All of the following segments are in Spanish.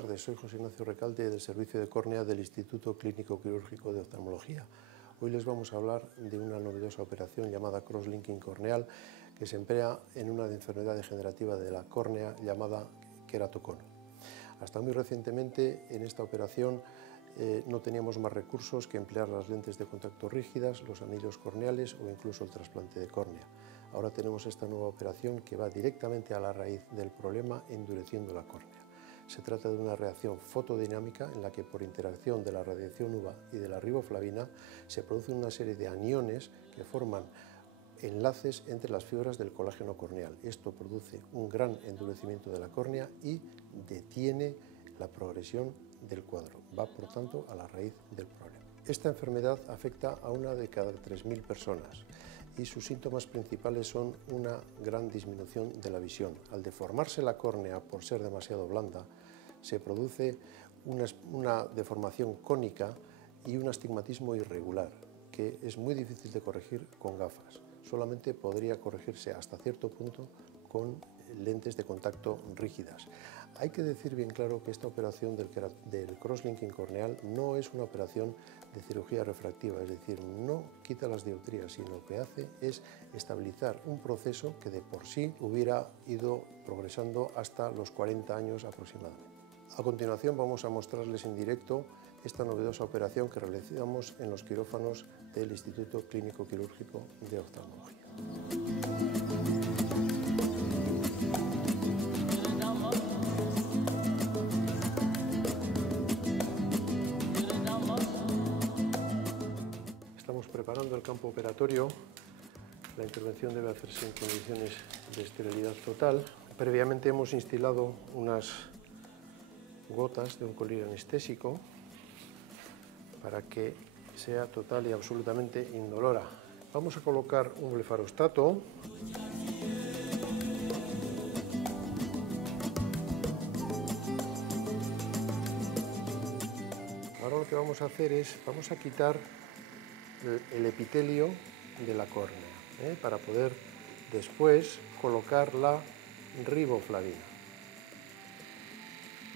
tardes, soy José Ignacio Recalde del Servicio de Córnea del Instituto Clínico Quirúrgico de Oftalmología. Hoy les vamos a hablar de una novedosa operación llamada cross-linking corneal que se emplea en una enfermedad degenerativa de la córnea llamada queratocono. Hasta muy recientemente en esta operación no teníamos más recursos que emplear las lentes de contacto rígidas, los anillos corneales o incluso el trasplante de córnea. Ahora tenemos esta nueva operación que va directamente a la raíz del problema, endureciendo la córnea. Se trata de una reacción fotodinámica en la que por interacción de la radiación UVA y de la riboflavina se producen una serie de aniones que forman enlaces entre las fibras del colágeno corneal. Esto produce un gran endurecimiento de la córnea y detiene la progresión del cuadro. Va, por tanto, a la raíz del problema. Esta enfermedad afecta a una de cada 3.000 personas y sus síntomas principales son una gran disminución de la visión. Al deformarse la córnea por ser demasiado blanda, se produce una deformación cónica y un astigmatismo irregular, que es muy difícil de corregir con gafas. Solamente podría corregirse hasta cierto punto con lentes de contacto rígidas. Hay que decir bien claro que esta operación del cross-linking corneal no es una operación de cirugía refractiva, es decir, no quita las dioptrías, sino lo que hace es estabilizar un proceso que de por sí hubiera ido progresando hasta los 40 años aproximadamente. A continuación vamos a mostrarles en directo esta novedosa operación que realizamos en los quirófanos del Instituto Clínico Quirúrgico de Oftalmología. Estamos preparando el campo operatorio. La intervención debe hacerse en condiciones de esterilidad total. Previamente hemos instilado unas gotas de un colírio anestésico para que sea total y absolutamente indolora. Vamos a colocar un blefarostato. Ahora lo que vamos a hacer es, vamos a quitar el epitelio de la córnea, para poder después colocar la riboflavina.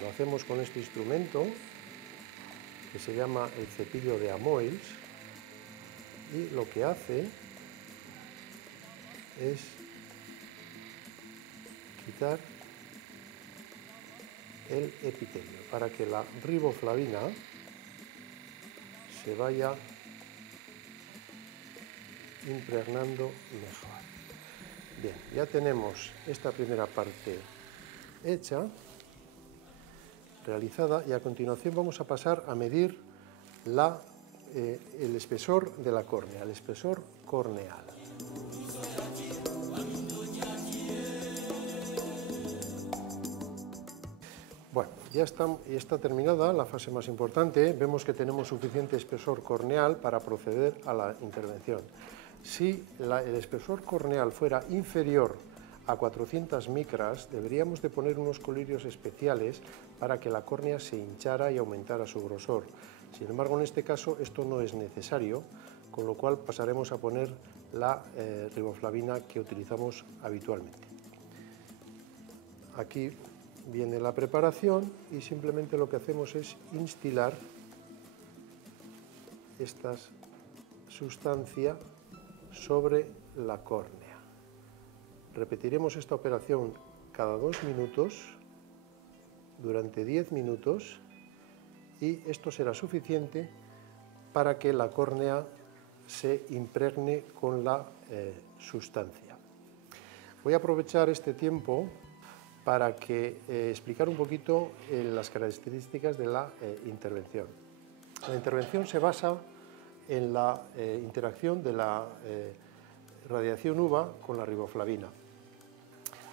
Lo hacemos con este instrumento que se llama el cepillo de Amoils y lo que hace es quitar el epitelio para que la riboflavina se vaya impregnando mejor. Bien, ya tenemos esta primera parte hecha, realizada, y a continuación vamos a pasar a medir el espesor de la córnea, el espesor corneal. Bueno, ya está terminada la fase más importante. Vemos que tenemos suficiente espesor corneal para proceder a la intervención. Si el espesor corneal fuera inferior a 400 micras, deberíamos de poner unos colirios especiales para que la córnea se hinchara y aumentara su grosor. Sin embargo, en este caso esto no es necesario, con lo cual pasaremos a poner la riboflavina que utilizamos habitualmente. Aquí viene la preparación y simplemente lo que hacemos es instilar esta sustancia sobre la córnea. Repetiremos esta operación cada 2 minutos, durante 10 minutos, y esto será suficiente para que la córnea se impregne con la sustancia. Voy a aprovechar este tiempo para explicar un poquito las características de la intervención. La intervención se basa en la interacción de la radiación UVA con la riboflavina.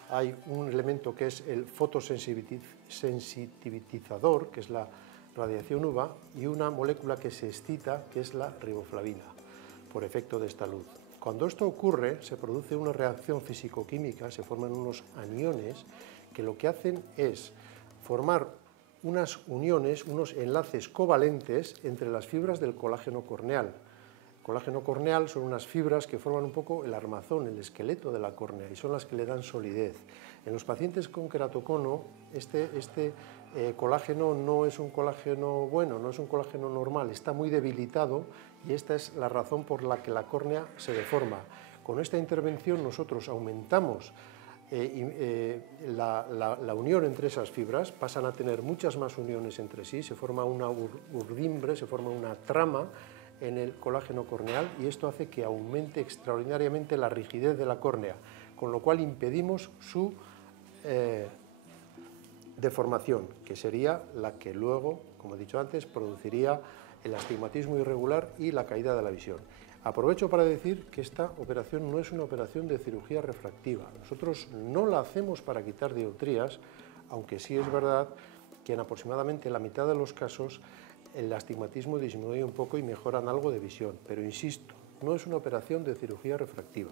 Hay un elemento que es el fotosensitivizador, que es la radiación UVA, y una molécula que se excita, que es la riboflavina, por efecto de esta luz. Cuando esto ocurre, se produce una reacción físico-química, se forman unos aniones que lo que hacen es formar unas uniones, unos enlaces covalentes entre las fibras del colágeno corneal. El colágeno corneal son unas fibras que forman un poco el armazón, el esqueleto de la córnea, y son las que le dan solidez. En los pacientes con queratocono, este Colágeno no es un colágeno bueno, no es un colágeno normal, está muy debilitado y esta es la razón por la que la córnea se deforma. Con esta intervención nosotros aumentamos la unión entre esas fibras, pasan a tener muchas más uniones entre sí, se forma una urdimbre, se forma una trama en el colágeno corneal y esto hace que aumente extraordinariamente la rigidez de la córnea, con lo cual impedimos su deformación, que sería la que luego, como he dicho antes, produciría el astigmatismo irregular y la caída de la visión. Aprovecho para decir que esta operación no es una operación de cirugía refractiva. Nosotros no la hacemos para quitar dioptrías, aunque sí es verdad que en aproximadamente la mitad de los casos el astigmatismo disminuye un poco y mejoran algo de visión. Pero insisto, no es una operación de cirugía refractiva.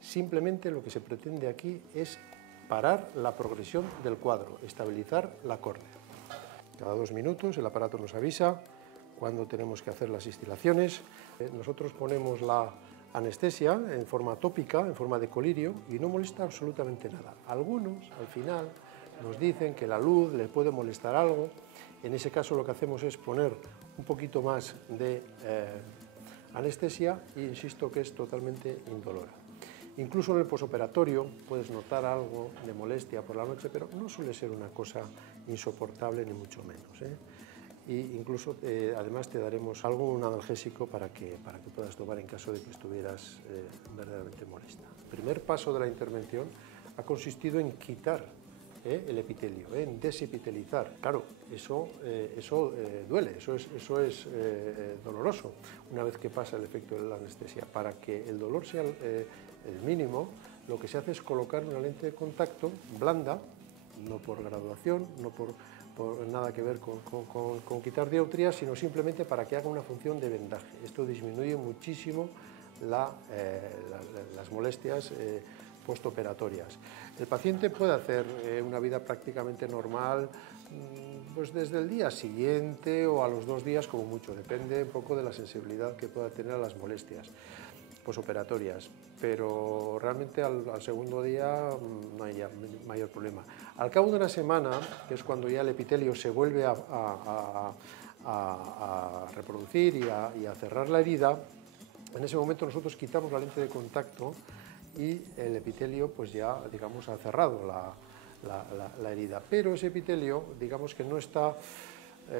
Simplemente lo que se pretende aquí es parar la progresión del cuadro, estabilizar la córnea. Cada 2 minutos el aparato nos avisa cuando tenemos que hacer las instilaciones. Nosotros ponemos la anestesia en forma tópica, en forma de colirio, y no molesta absolutamente nada. Algunos, al final, nos dicen que la luz les puede molestar algo. En ese caso lo que hacemos es poner un poquito más de anestesia e insisto que es totalmente indolora. Incluso en el posoperatorio puedes notar algo de molestia por la noche, pero no suele ser una cosa insoportable ni mucho menos, ¿eh? Y incluso además te daremos algún analgésico para que puedas tomar en caso de que estuvieras verdaderamente molesta. El primer paso de la intervención ha consistido en quitar el epitelio, en desepitelizar. Claro, eso duele, eso es doloroso una vez que pasa el efecto de la anestesia. Para que el dolor sea el mínimo, lo que se hace es colocar una lente de contacto blanda, no por graduación, no por nada que ver con quitar dioptrías, sino simplemente para que haga una función de vendaje. Esto disminuye muchísimo las molestias postoperatorias. El paciente puede hacer una vida prácticamente normal pues desde el día siguiente o a los 2 días como mucho, depende un poco de la sensibilidad que pueda tener a las molestias posoperatorias, pero realmente al segundo día no hay mayor problema. Al cabo de una semana, que es cuando ya el epitelio se vuelve a reproducir y a cerrar la herida, en ese momento nosotros quitamos la lente de contacto y el epitelio pues ya, digamos, ha cerrado la herida. Pero ese epitelio, digamos que no está,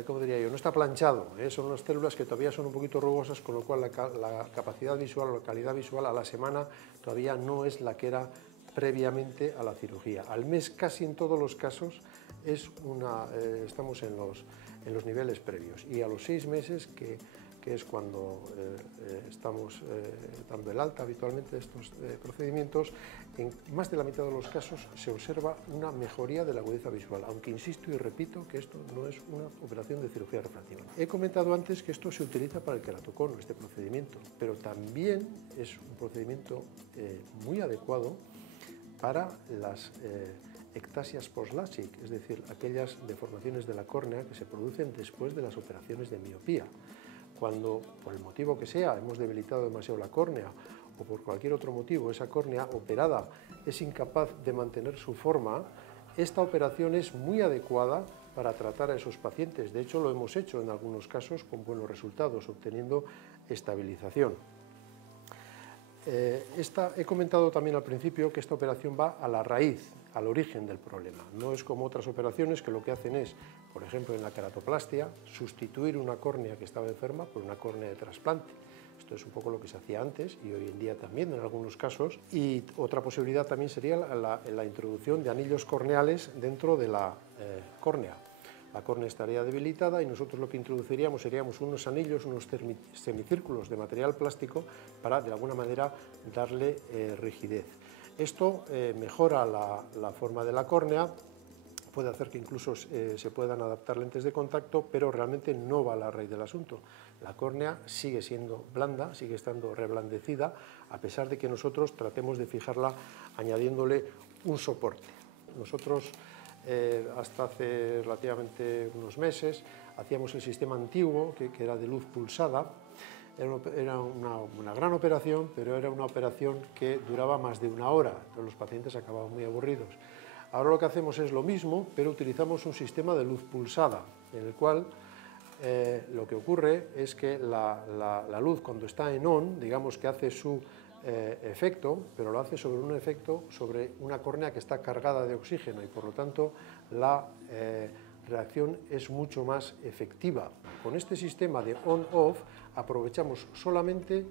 ¿cómo diría yo?, no está planchado, son unas células que todavía son un poquito rugosas, con lo cual la capacidad visual o la calidad visual a la semana todavía no es la que era previamente a la cirugía. Al mes, casi en todos los casos, estamos en los niveles previos, y a los 6 meses, que es cuando estamos dando el alta habitualmente de estos procedimientos, en más de la mitad de los casos se observa una mejoría de la agudeza visual, aunque insisto y repito que esto no es una operación de cirugía refractiva. He comentado antes que esto se utiliza para el queratocono, este procedimiento, pero también es un procedimiento muy adecuado para las ectasias post-LASIK, es decir, aquellas deformaciones de la córnea que se producen después de las operaciones de miopía. Cuando, por el motivo que sea, hemos debilitado demasiado la córnea o por cualquier otro motivo esa córnea operada es incapaz de mantener su forma, esta operación es muy adecuada para tratar a esos pacientes. De hecho, lo hemos hecho en algunos casos con buenos resultados, obteniendo estabilización. He comentado también al principio que esta operación va a la raíz, al origen del problema. No es como otras operaciones que lo que hacen es, por ejemplo, en la queratoplastia, sustituir una córnea que estaba enferma por una córnea de trasplante. Esto es un poco lo que se hacía antes y hoy en día también en algunos casos. Y otra posibilidad también sería la introducción de anillos corneales dentro de la córnea. La córnea estaría debilitada y nosotros lo que introduciríamos seríamos unos anillos, unos semicírculos de material plástico para, de alguna manera, darle rigidez. Esto mejora la forma de la córnea, puede hacer que incluso se puedan adaptar lentes de contacto, pero realmente no va a la raíz del asunto. La córnea sigue siendo blanda, sigue estando reblandecida, a pesar de que nosotros tratemos de fijarla añadiéndole un soporte. Nosotros hasta hace relativamente unos meses hacíamos el sistema antiguo, que era de luz pulsada. Era una gran operación, pero era una operación que duraba más de 1 hora, los pacientes acababan muy aburridos. Ahora lo que hacemos es lo mismo, pero utilizamos un sistema de luz pulsada, en el cual lo que ocurre es que la luz, cuando está en on, digamos que hace su efecto, pero lo hace sobre un efecto sobre una córnea que está cargada de oxígeno y por lo tanto la reacción es mucho más efectiva. Con este sistema de on-off aprovechamos solamente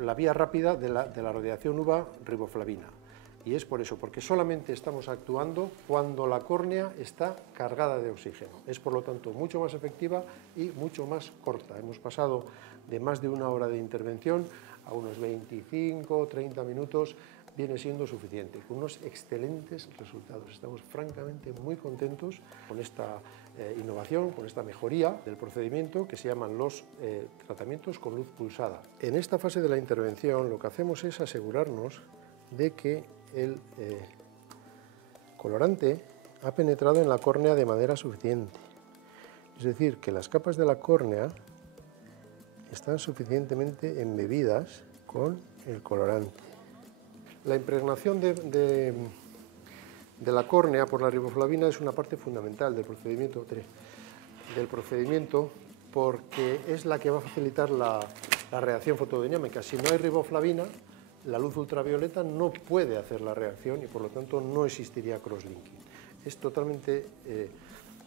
la vía rápida de la radiación UVA riboflavina. Y es por eso, porque solamente estamos actuando cuando la córnea está cargada de oxígeno. Es por lo tanto mucho más efectiva y mucho más corta. Hemos pasado de más de 1 hora de intervención a unos 25 o 30 minutos, viene siendo suficiente, con unos excelentes resultados. Estamos francamente muy contentos con esta innovación, con esta mejoría del procedimiento que se llaman los tratamientos con luz pulsada. En esta fase de la intervención lo que hacemos es asegurarnos de que el colorante ha penetrado en la córnea de manera suficiente. Es decir, que las capas de la córnea están suficientemente embebidas con el colorante. La impregnación de la córnea por la riboflavina es una parte fundamental del procedimiento porque es la que va a facilitar la reacción fotodinámica. Si no hay riboflavina, la luz ultravioleta no puede hacer la reacción y por lo tanto no existiría crosslinking. Es totalmente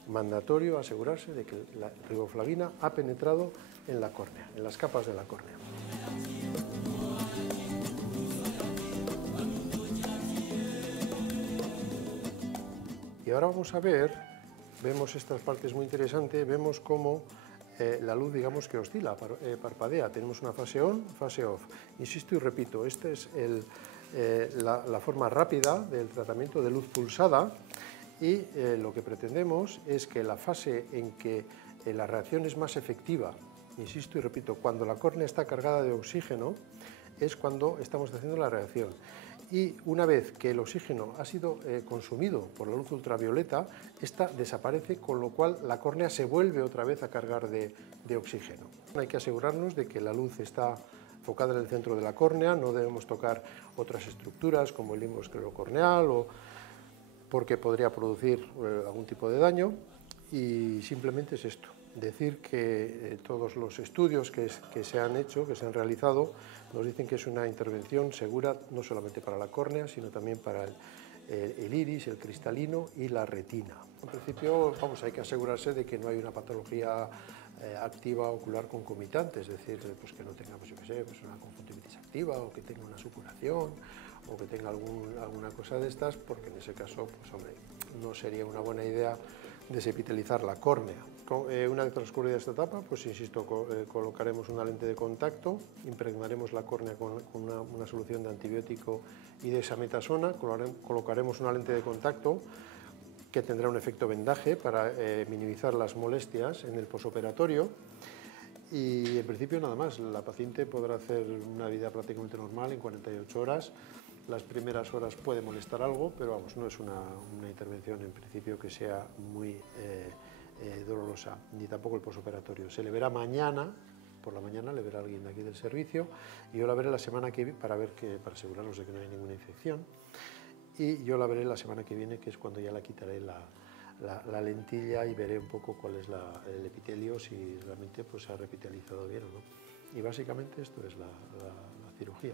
mandatorio asegurarse de que la riboflavina ha penetrado en la córnea, en las capas de la córnea. Y ahora vamos a ver, vemos estas partes muy interesantes, vemos cómo la luz, digamos que oscila, parpadea. Tenemos una fase on, fase off. Insisto y repito, esta es la forma rápida del tratamiento de luz pulsada y lo que pretendemos es que la fase en que la reacción es más efectiva, insisto y repito, cuando la córnea está cargada de oxígeno, es cuando estamos haciendo la reacción. Y una vez que el oxígeno ha sido consumido por la luz ultravioleta, esta desaparece, con lo cual la córnea se vuelve otra vez a cargar de oxígeno. Hay que asegurarnos de que la luz está enfocada en el centro de la córnea, no debemos tocar otras estructuras como el limbo esclerocorneal o porque podría producir algún tipo de daño, y simplemente es esto. Decir que todos los estudios que se han hecho, que se han realizado, nos dicen que es una intervención segura no solamente para la córnea, sino también para el iris, el cristalino y la retina. En principio, hay que asegurarse de que no hay una patología activa ocular concomitante, es decir, pues que no tenga una conjuntivitis activa o que tenga una supuración o que tenga alguna cosa de estas, porque en ese caso, pues hombre, no sería una buena idea desepitalizar la córnea. Una vez transcurrida esta etapa, pues insisto, colocaremos una lente de contacto, impregnaremos la córnea con una solución de antibiótico y de hexametasona, colocaremos una lente de contacto que tendrá un efecto vendaje para minimizar las molestias en el posoperatorio y en principio nada más. La paciente podrá hacer una vida prácticamente normal en 48 horas. Las primeras horas puede molestar algo, pero vamos, no es una intervención en principio que sea muy dolorosa, ni tampoco el posoperatorio. Se le verá mañana, por la mañana le verá alguien de aquí del servicio, y yo la veré la semana que viene para asegurarnos de que no hay ninguna infección, y yo la veré la semana que viene, que es cuando ya la quitaré la lentilla y veré un poco cuál es el epitelio, si realmente pues, se ha repitalizado bien o no. Y básicamente esto es la cirugía.